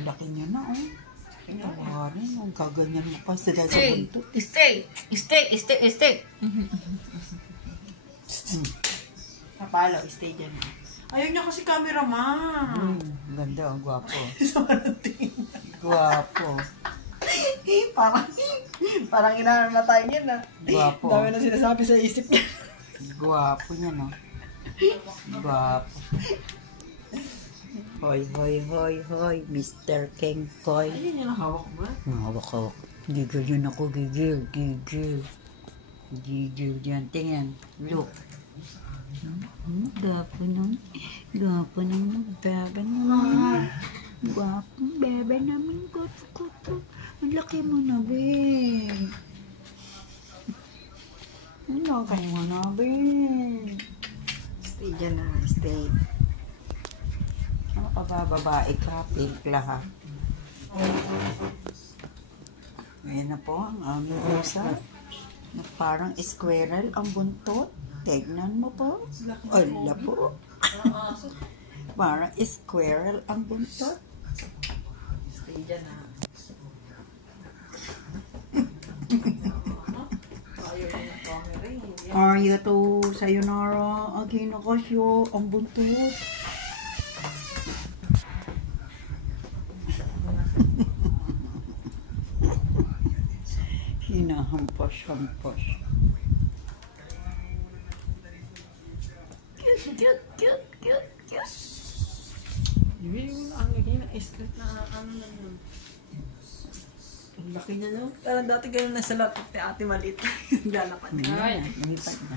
Laki niya na, oh. Tawarin, ang kaganyan mo pa sila sa buntot. Stay! Kapalo, stay dyan. Ayaw niya kasi cameraman. Ganda, ang gwapo. Gwapo. Parang inaano na tayo niyan, Gwapo. Dami na sinasabi sa isip niya. Gwapo niya, no? Gwapo. Hoy, Mr. King Koy. Ayun yung hawak ba? Hawak. Gigil yun ako, gigil. Gigil dyan. Tingnan, look. Gwapo nung bebe naman. Gwapong bebe namin, kuto. Ang laki mo na, babe. Ang laki mo na, babe. Stay dyan na, stay. Ano ka ba, babae ka? Pink lahat. Ayan na po ang aming pusa. Na parang squirrel ang buntot. Tignan mo po. Ala po. Parang squirrel ang buntot. Stay dyan na. Arya to, sayonara. Again na kasyo, ang buntot. Hinahampas. Cute. Ibigay mo na ang straight na ano na yun. Ang laki niya, no? Parang dati ganun na sa laptop ni ate maliit. Lalapan niya. Lumipat na.